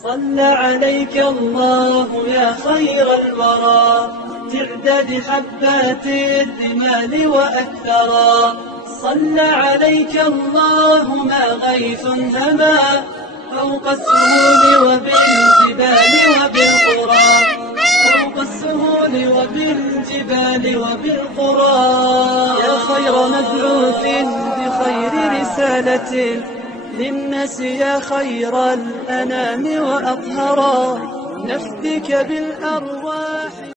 صلى عليك الله يا خير الورى تعداد حبات الرمال وأكثرا. صلى عليك الله ما غيث هما فوق السهول وبالجبال وبالقرى، فوق السهول وبالجبال وبالقرى. يا خير مبعوث بخير رسالة للناس، يا خير الأنام وأطهرا، نفديك بالأرواح